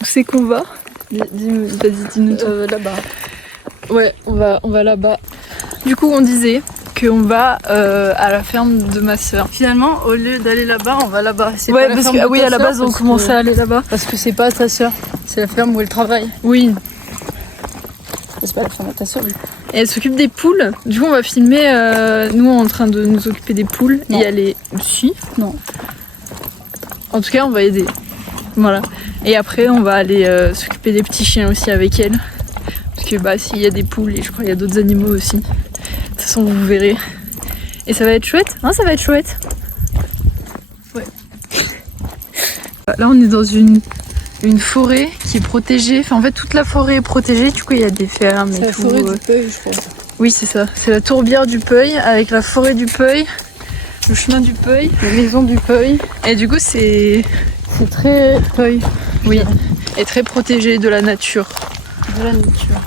Où c'est qu'on va? Vas-y, dis-nous. Là-bas. Ouais, on va là-bas. Du coup, on disait qu'on va à la ferme de ma soeur. Finalement, au lieu d'aller là-bas, on va là-bas. C'est Ouais, pas la parce ferme que de ta à la sœur, base, on parce commençait que- à aller là-bas. Parce que c'est pas ta soeur, c'est la ferme où elle travaille. Oui. C'est pas la ferme de ta soeur. Et elle s'occupe des poules. Du coup, on va filmer nous en train de nous occuper des poules. Non. Et aller. Si. Non. En tout cas, on va aider. Voilà. Et après, on va aller s'occuper des petits chiens aussi avec elle. Parce que bah, s'il y a des poules, et je crois qu'il y a d'autres animaux aussi. De toute façon, vous verrez. Et ça va être chouette. Hein, ça va être chouette. Ouais. Là, on est dans une forêt qui est protégée. Enfin, en fait, toute la forêt est protégée. Du coup, il y a des fermes et C'est la tout. forêt du Peuil, je crois. Oui, c'est ça. C'est la tourbière du Peuil avec la forêt du Peuil, le chemin du Peuil. La maison du Peuil. Et du coup, c'est très Peuil. oui, et très protégé de la nature. De la nature.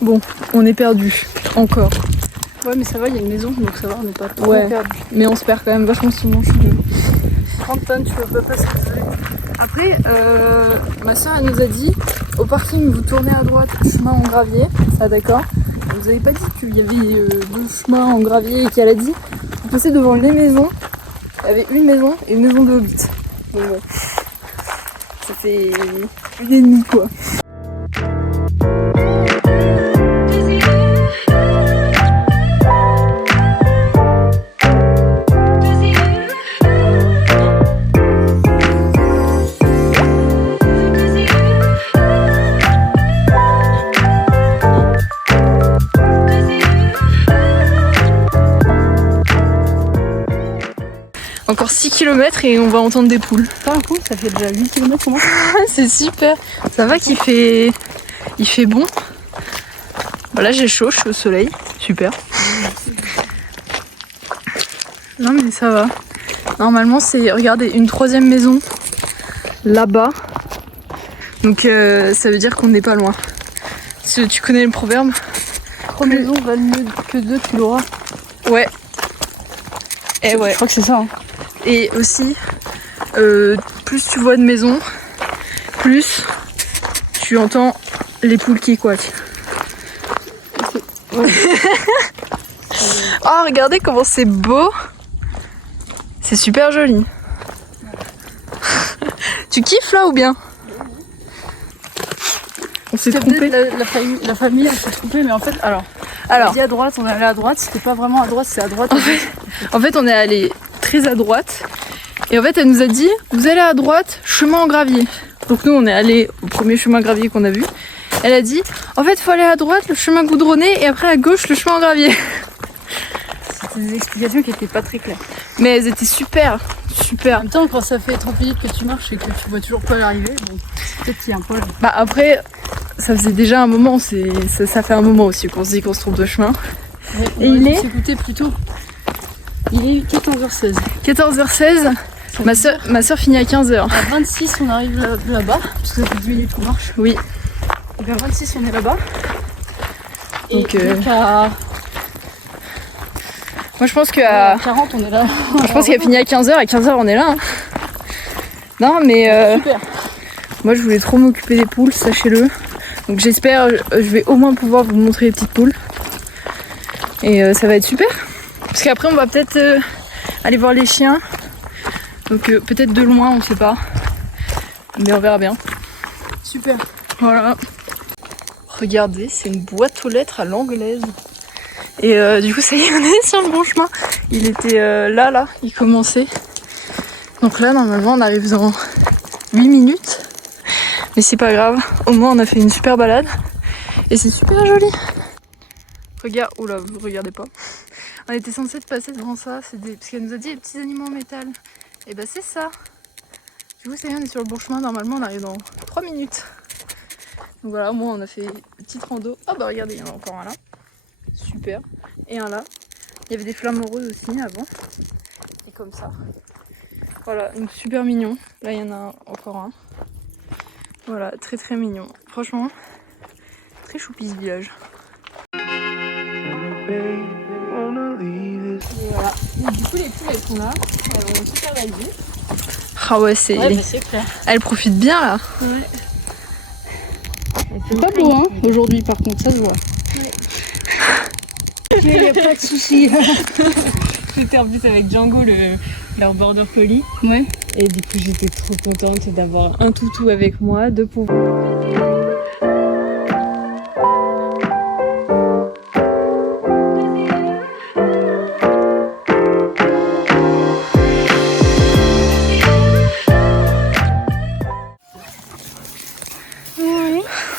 Bon, on est perdu encore. Ouais, mais ça va, il y a une maison, donc ça va, on n'est pas trop Ouais. perdu. Mais on se perd quand même vachement souvent. 30 tonnes, tu peux pas passer. Après, ma soeur elle nous a dit au parking vous tournez à droite, chemin en gravier, ça d'accord. Elle vous avait pas dit qu'il y avait deux chemins en gravier et qu'elle a dit vous passez devant les maisons. Il y avait une maison et une maison de hobbit. Donc ouais. Ça fait une ennemie quoi. Encore 6 km et on va entendre des poules. Pas un coup, ça fait déjà 8 km pour moi. C'est super. Ça va qu'il fait... Il fait bon. Voilà, j'ai chaud, je suis au soleil. Super. Non mais ça va. Normalement c'est, regardez, une troisième maison là-bas. Donc ça veut dire qu'on n'est pas loin. Tu connais le proverbe? 3 maisons valent mieux que 2, tu l'auras. Ouais. Et ouais. Je crois que c'est ça. Hein. Et aussi, plus tu vois de maisons, plus tu entends les poules qui quackent. Ouais. Oh, regardez comment c'est beau. C'est super joli. Tu kiffes là ou bien? On s'est trompé. La famille, on s'est trompé, mais en fait, alors, on dit à droite, on est allé à droite, c'était pas vraiment à droite, c'est à droite. En fait, on est allé très à droite. Et en fait, elle nous a dit, vous allez à droite, chemin en gravier. Donc nous, on est allé au premier chemin gravier qu'on a vu. Elle a dit, en fait, il faut aller à droite, le chemin goudronné, et après à gauche, le chemin en gravier. C'était des explications qui étaient pas très claires. Mais elles étaient super, En super. même temps, quand ça fait 30 minutes que tu marches et que tu vois toujours pas l'arrivée, bon, peut-être qu'il y a un problème. Bah après, ça faisait déjà un moment, ça fait un moment aussi qu'on se dit qu'on se trompe de chemin. Ouais, Et il est s'écouter plus tôt. Il est 14h16. 14h16, ma soeur finit à 15h. À 26, on arrive là-bas, parce que ça fait 10 minutes qu'on marche. Oui. Et vers 26, on est là-bas. Et Donc, donc à Moi je pense qu'à 40, on est là. je pense qu'elle finit à 15h, à 15h on est là. Hein. Non mais Super. moi je voulais trop m'occuper des poules, sachez-le. Donc j'espère, je vais au moins pouvoir vous montrer les petites poules. Et ça va être super. Parce qu'après on va peut-être aller voir les chiens. Donc peut-être de loin, on sait pas. Mais on verra bien. Super. Voilà. Regardez, c'est une boîte aux lettres à l'anglaise. Et du coup ça y est, on est sur le bon chemin. Il était là, il commençait. Donc là normalement on arrive dans 8 minutes. Mais c'est pas grave, au moins on a fait une super balade. Et c'est super joli. Regarde, oula, vous regardez pas. On était censé passer devant ça, parce qu'elle nous a dit les petits animaux en métal. Et bah c'est ça. Du coup ça y est, on est sur le bon chemin, normalement on arrive dans 3 minutes. Donc voilà, au moins on a fait une petite rando. Oh bah regardez, il y en a encore un là. Super. Et un là. Il y avait des flamants roses aussi avant. Et comme ça. Voilà, donc super mignon. Là il y en a encore un. Voilà, très très mignon. Franchement, très choupi ce village. voilà. Et du coup, les poules, elles sont là. Elles vont super la vie. Ah ouais, c'est... Ouais, bah, c'est clair. Elle profite bien là. Ouais. C'est pas beau, hein, aujourd'hui, par contre, ça se voit. Il n'y a pas de souci. J'étais en plus avec Django, leur border collie. Ouais. Et du coup, j'étais trop contente d'avoir un toutou avec moi, de pouvoir.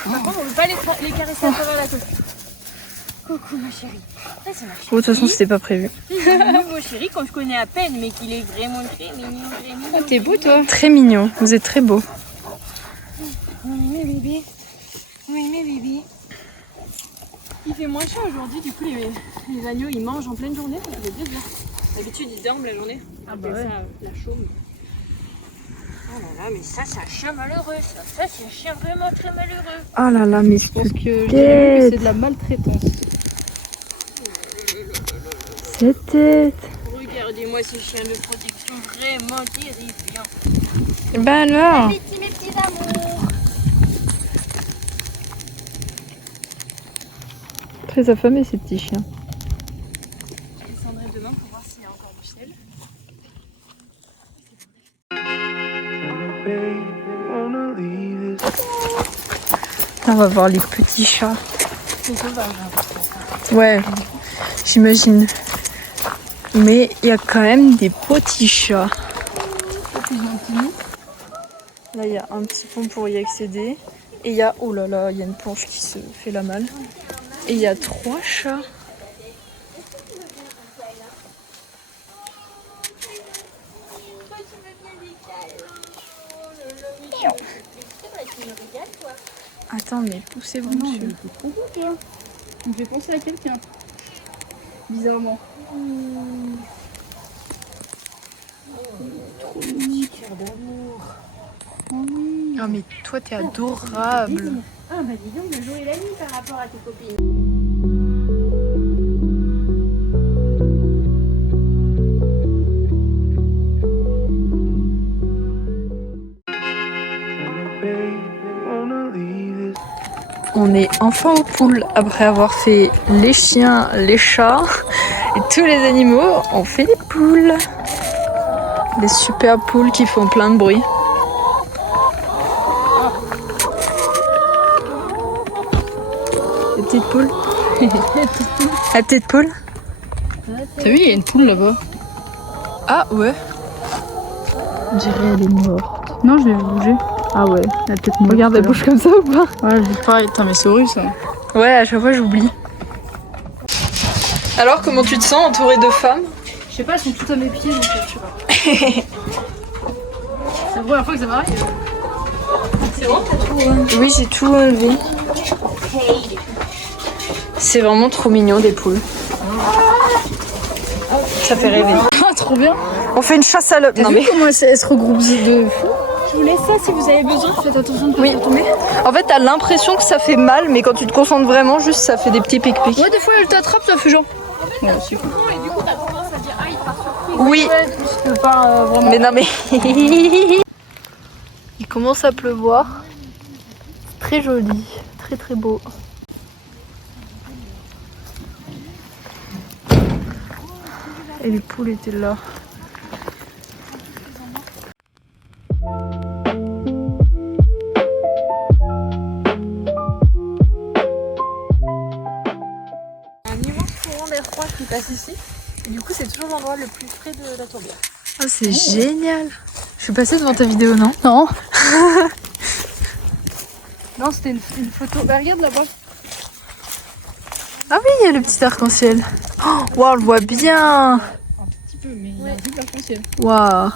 Par contre, on ne veut pas les caresser à travers la queue. Coucou ma chérie. Ça, c'est ma chérie. Bon, de toute façon, c'était pas prévu. C'est un nouveau chéri qu'on je connais à peine, mais qu'il est vraiment très mignon, très mignon. Ah, t'es beau, toi. Très mignon, vous êtes très beau. Oui, mes bébés. Oui, mes bébés. Il fait moins chaud aujourd'hui, du coup, les agneaux, ils mangent en pleine journée, ça fait bien. D'habitude, ils dorment la journée. Ah bah Après ouais. ça, la chaume. Oh là là, mais ça, c'est un chien malheureux, ça. Ça, c'est un chien vraiment très malheureux. Oh là là, mais Je pense que je dirais même que c'est de la maltraitance. cette tête. Regardez-moi ce chien de protection vraiment terrifiant. Bah alors. Mes petits amours. Après sa femme et ses petits chiens. Je descendrai demain pour voir s'il y a encore du sel. Là, on va voir les petits chats. C'est sauvage. Ouais, j'imagine. Mais il y a quand même des petits chats. Là, il y a un petit pont pour y accéder. Et il y a, oh là là, il y a une planche qui se fait la malle. Et il y a 3 chats. Attends, mais poussez-vous dessus. Il me fait penser à quelqu'un. Bizarrement. Ah mais toi t'es adorable. Ah bah dis donc, le jour et la nuit par rapport à tes copines. On est enfin aux poules après avoir fait les chiens, les chats et tous les animaux. On fait les poules. Des super poules qui font plein de bruit. Les petites poules. La petite poule. T'as vu, il y a une poule là-bas. Ah ouais. On dirait elle est morte. Non, je l'ai vu bouger. Ah ouais. Elle a peut-être morte. Regarde, elle bouge comme ça ou pas? Ouais, je pareil. Putain, mais c'est horrible ça. Ouais, à chaque fois j'oublie. Alors, comment tu te sens entourée de femmes? Je sais pas, elles sont toutes à mes pieds, donc je sais pas. C'est la première fois que ça m'arrive. C'est bon? Oui, j'ai tout enlevé. C'est vraiment trop mignon des poules. Ça fait rêver. Ah, trop bien. On fait une chasse à l'œuf. T'as Non vu mais comment elles se regroupent de fou? Je vous laisse ça si vous avez besoin. Faites attention de pas oui. tomber. En fait, t'as l'impression que ça fait mal, mais quand tu te concentres vraiment, juste ça fait des petits pic-pics. Ouais, des fois elle t'attrape, ça fait genre. Ouais, c'est cool. Et du coup, t'as tendance à dire, ah, il part surprise. Oui, Ouais, je peux pas vraiment. mais non mais. Il commence à pleuvoir. Très joli, très très beau. Et les poules étaient là. Un immense courant d'air froid qui passe ici. Et du coup, c'est toujours l'endroit le plus frais de la tourbière. Oh, c'est génial. Je suis passée devant ta vidéo, non? Non. Non, c'était une photo. Bah, regarde là-bas. Ah oui, il y a le petit arc-en-ciel. Oh, wow, on le voit bien. Un petit peu, mais il y a un double arc-en-ciel. Waouh.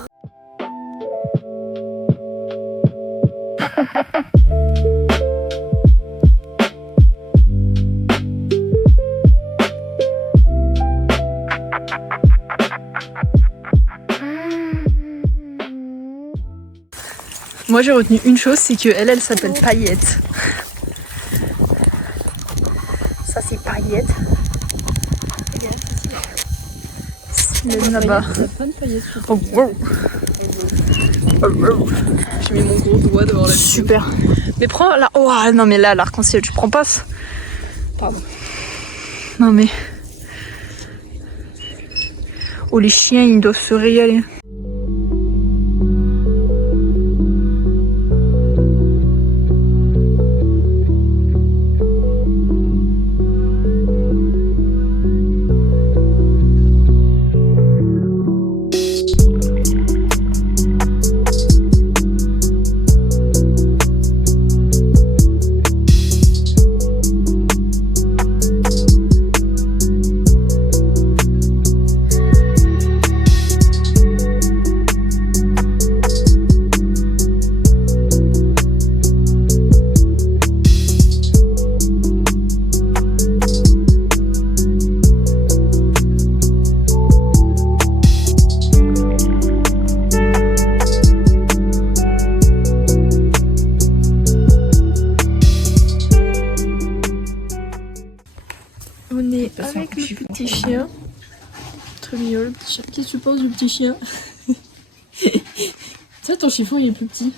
Moi j'ai retenu une chose, c'est que elle s'appelle Paillette. Ça c'est Paillette. laine là-bas. Il y a plein de paillettes. Oh, wow. J'ai mis mon gros doigt devant la vidéo. Super. Mais prends là. Oh non mais là l'arc-en-ciel, tu prends pas. Pardon. Non mais. Oh les chiens ils doivent se régaler. On est avec le petit chien. Très mignon le petit chien. Qu'est-ce que tu penses du petit chien? Ça, ton chiffon il est plus petit.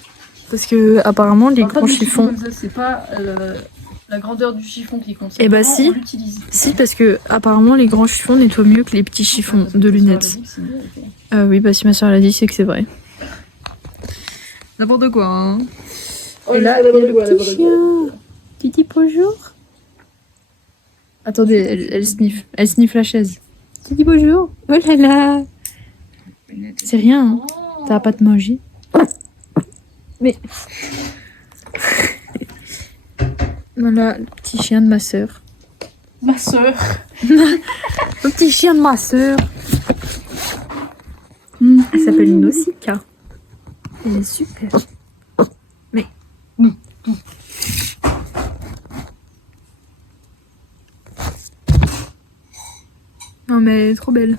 Parce que apparemment les grands chiffons. C'est pas la grandeur du chiffon qui compte. Eh bah si. Si parce que apparemment les grands chiffons nettoient mieux que les petits chiffons de lunettes. Oui bah si ma soeur l'a dit c'est que c'est vrai. N'importe quoi hein. Oh et là il y a le petit chien. Tu dis bonjour. Attendez, elle sniffe. Elle sniffe la chaise. Tu dis bonjour. Oh là là. C'est rien hein. T'as pas de manger. Mais... Voilà, le petit chien de ma soeur. Ma soeur. Le petit chien de ma soeur. Elle s'appelle Nausicaa. Elle est super. Mais... Non mais elle est trop belle.